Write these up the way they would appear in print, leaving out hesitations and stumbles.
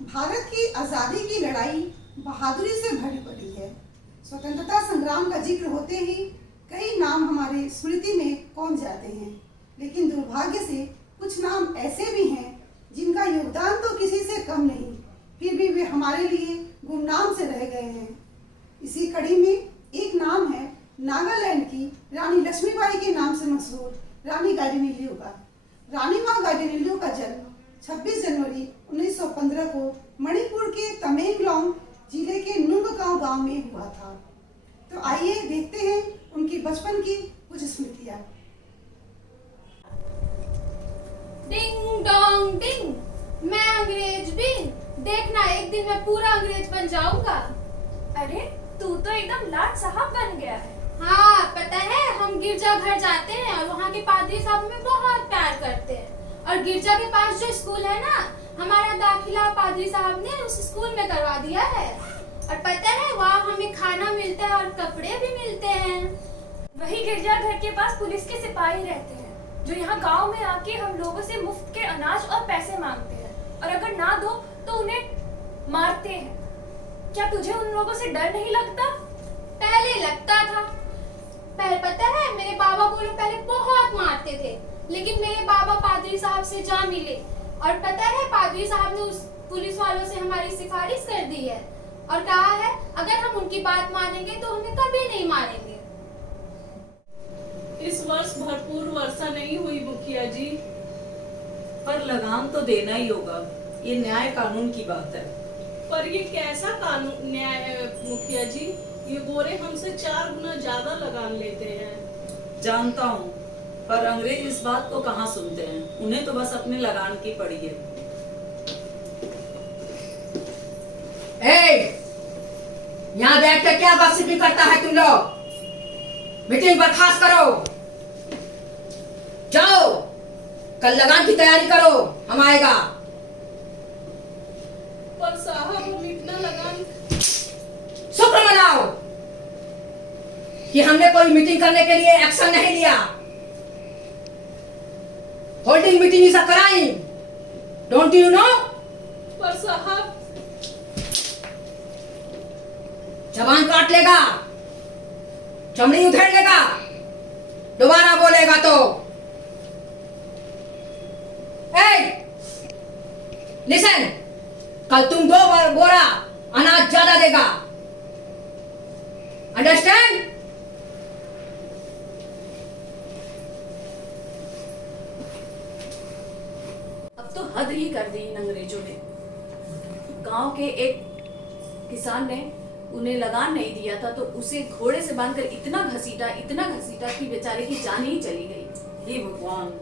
भारत की आज़ादी की लड़ाई बहादुरी से भरी पड़ी है। स्वतंत्रता संग्राम का जिक्र होते ही कई नाम हमारे स्मृति में पहुंच जाते हैं, लेकिन दुर्भाग्य से कुछ नाम ऐसे भी हैं जिनका योगदान तो किसी से कम नहीं, फिर भी वे हमारे लिए गुमनाम से रह गए हैं। इसी कड़ी में एक नाम है नागालैंड की रानी लक्ष्मीबाई के नाम से मशहूर रानी गाइडिनल्यू का। रानी माँ गाइडिनल्यू का जन्म 26 जनवरी 1915 को मणिपुर के तमेंगलोंग जिले के नुंगकाओ गांव में हुआ था। तो आइए देखते हैं उनकी बचपन की कुछ स्मृतियाँ। डिंग डोंग डिंग, मैं अंग्रेज बिन, देखना एक दिन मैं पूरा अंग्रेज बन जाऊंगा। अरे तू तो एकदम लाट साहब बन गया है। हाँ पता है, हम गिरजा घर जाते हैं और वहाँ के पादरी साहब हमें बहुत प्यार करते हैं। और गिरजा के पास जो स्कूल है ना, हमारा दाखिला पादरी साहब ने उस स्कूल में करवा दिया है। और पता है वहाँ हमें खाना मिलता है और कपड़े भी मिलते हैं। वही गिरजा घर के पास पुलिस के सिपाही रहते हैं जो यहाँ गांव में आके हम लोगों से मुफ्त के अनाज और पैसे मांगते हैं, और अगर ना दो तो उन्हें मारते हैं। क्या तुझे उन लोगों से डर नहीं लगता? पहले लगता था। पहले पता है मेरे बाबा को लोग पहले बहुत मारते थे, लेकिन मेरे बाबा पादरी साहब से जा मिले और पता है पादरी साहब ने उस पुलिस वालों से हमारी सिफारिश कर दी है और कहा है अगर हम उनकी बात मानेंगे तो हमें कभी नहीं मारेंगे। इस वर्ष भरपूर वर्षा नहीं हुई मुखिया जी, पर लगाम तो देना ही होगा, ये न्याय कानून की बात है। पर ये कैसा कानून न्याय है मुखिया जी? ये गोरे हमसे 4 गुना ज्यादा लगान लेते हैं। जानता हूँ, पर अंग्रेज इस बात को कहाँ सुनते हैं, उन्हें तो बस अपने लगान की पड़ी है। यहाँ बैठ के क्या गॉसिपिंग करता है तुम लोग? मीटिंग बर्खास्त करो, जाओ कल लगान की तैयारी करो, हम आएगा। पर साहब हम इतना लगान। शुक्र मनाओ कि हमने कोई मीटिंग करने के लिए एक्शन नहीं लिया। Holding meeting is a crime, don't you know? पर साहब जबान काट लेगा, चमड़ी उधेड़ लेगा, दोबारा बोलेगा तो। लिसन, कल तुम 2 बोरा अनाज ज्यादा देगा, अंडरस्टैंड? अब तो हद ही कर दी इन अंग्रेजों ने। गांव के एक किसान ने उन्हें लगान नहीं दिया था तो उसे घोड़े से बांधकर इतना घसीटा कि बेचारे की जान ही चली गई। हे भगवान,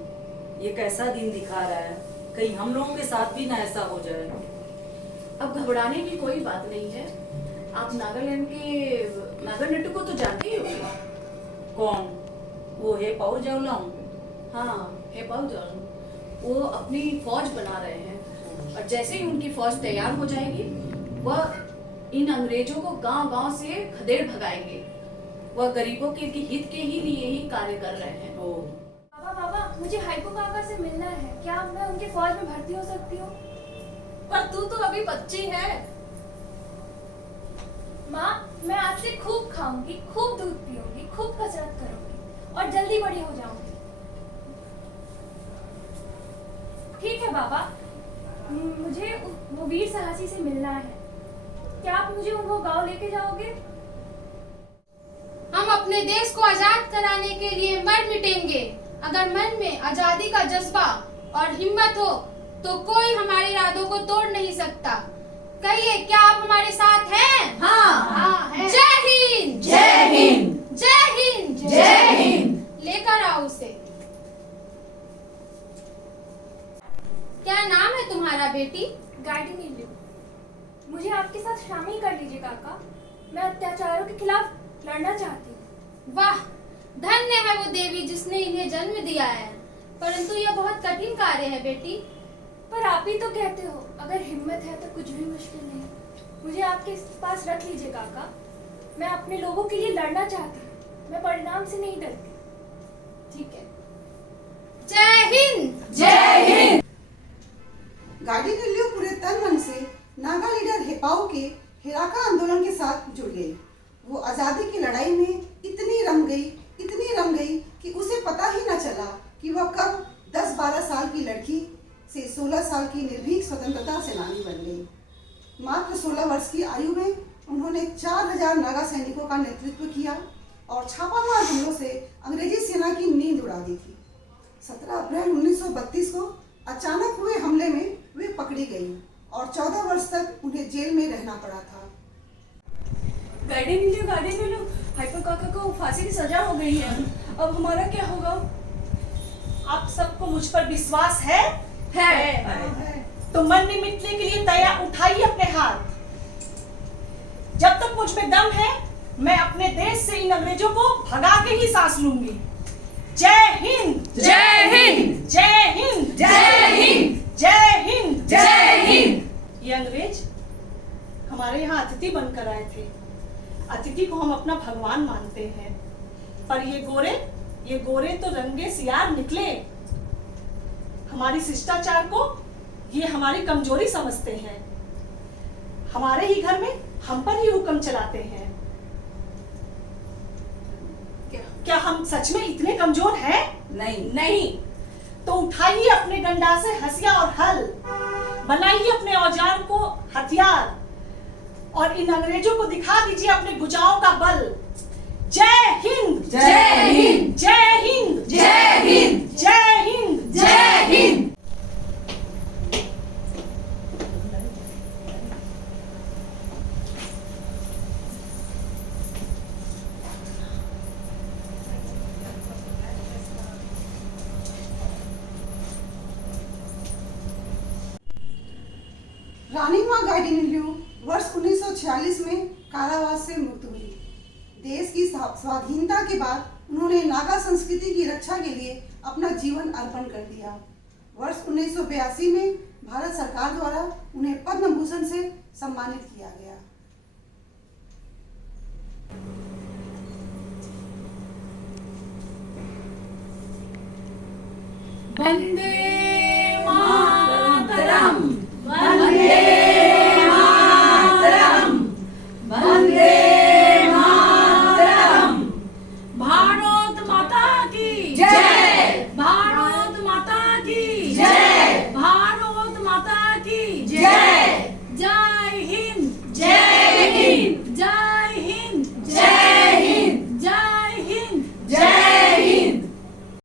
ये कैसा दिन दिखा रहा है, कहीं हम लोगों के साथ भी ना ऐसा हो जाए। अब घबराने की कोई बात नहीं है। आप नागालैंड के नागानट्टू को तो जानते ही होंगे। कौन? वो है पाउ जाओलांग? हाँ, हेपाऊ जाओलांग। वो अपनी फौज बना रहे हैं और जैसे ही उनकी फौज तैयार हो जाएगी वह इन अंग्रेजों को गांव-गांव से खदेड़ भगाएंगे। वह गरीबों के हित के ही लिए ही कार्य कर रहे हैं। बाबा, मुझे हाइको काका से मिलना है। क्या मैं उनकी फौज में भर्ती हो सकती हूँ? पर तू तो अभी बच्ची है। माँ, मैं आपसे खूब खाऊंगी, खूब दूध पीऊंगी, खूब कसरत करूंगी और जल्दी बड़ी हो जाऊंगी। ठीक है बाबा, मुझे वो वीर साहसी से मिलना है। क्या आप मुझे वो गांव लेके जाओगे? हम अपने देश को आजाद कराने के लिए मर मिटेंगे। अगर मन में आजादी का जज्बा और हिम्मत हो तो कोई हमारे इरादों को तोड़ नहीं सकता। कहिए, क्या आप हमारे साथ हैं? हाँ हैं। जय हिंद, जय हिंद, जय हिंद, जय हिंद। लेकर आओ उसे। क्या नाम है तुम्हारा बेटी? गाइडिनल्यू। मुझे आपके साथ शामिल कर लीजिए काका। मैं अत्याचारों के खिलाफ लड़ना चाहती हूँ। वाह, धन्य है वो देवी जिसने इन्हें जन्म दिया है, परंतु यह बहुत कठिन कार्य है बेटी। पर आप ही तो कहते हो अगर हिम्मत है तो कुछ भी मुश्किल नहीं। मुझे आपके पास रख लीजिए काका। मैं अपने लोगों के लिए लड़ना चाहती हूँ, मैं परिणाम से नहीं डरती। ठीक है। जय हिंद, जय हिंद। गाइडिनल्यू पूरे तन मन से नागा लीडर हेपाओ के हिराका आंदोलन के साथ जुड़ गई। वो आज़ादी की लड़ाई में इतनी रम गई कि उसे पता ही न चला कि वह कब 10-12 साल की लड़की से 16 साल की निर्भीक स्वतंत्रता सेनानी बन गई। मात्र 16 वर्ष की आयु में उन्होंने 4000 नागा सैनिकों का नेतृत्व किया और छापामार हमलों से अंग्रेजी सेना की नींद उड़ा दी थी। 17 अप्रैल 1932 को अचानक हुए हमले में वे पकड़ी गई और 14 वर्ष तक उन्हें जेल में रहना पड़ा था। गार्डियन मिलो, हाइपर काका को फांसी की सजा हो गई है। अब हमारा क्या होगा? आप सबको मुझ पर विश्वास है? है। तो मरने मिटने के लिए तैयार, उठाइए अपने हाथ। जब तक मुझ में दम है, मैं अपने देश से इन अंग्रेजों को भगा के ही सांस लूंगी। जय हिंद, जय हिंद, जय हिंद, जय हिंद, जय हिंद, जय हिंद। ये अंग्रेज हमारे यहाँ अतिथि बनकर आए थे। अतिथि को हम अपना भगवान मानते हैं, पर ये गोरे तो रंगे सियार निकले। हमारी शिष्टाचार को ये हमारी कमजोरी समझते हैं। हमारे ही घर में हम पर ही हुक्म चलाते हैं। क्या हम सच में इतने कमजोर हैं? नहीं। तो उठाइए अपने डंडा से हसिया और हल, बनाइए अपने औजार को हथियार और इन अंग्रेजों को दिखा दीजिए अपने भुजाओं का बल। जय हिंद, जय हिंद, जय हिंद, जय हिंद, जय हिंद, जय हिंद। रानी माँ गाइडिनल्यू वर्ष 1946 में कारावास से मुक्त हुई। देश की स्वाधीनता के बाद उन्होंने नागा संस्कृति की रक्षा के लिए अपना जीवन अर्पण कर दिया। वर्ष 1982 में भारत सरकार द्वारा उन्हें पद्म भूषण से सम्मानित किया गया। वंदे मातरम, वंदे मातरम, वंदे मातरम। भारत माता की जय, भारत माता की जय, भारत माता की जय।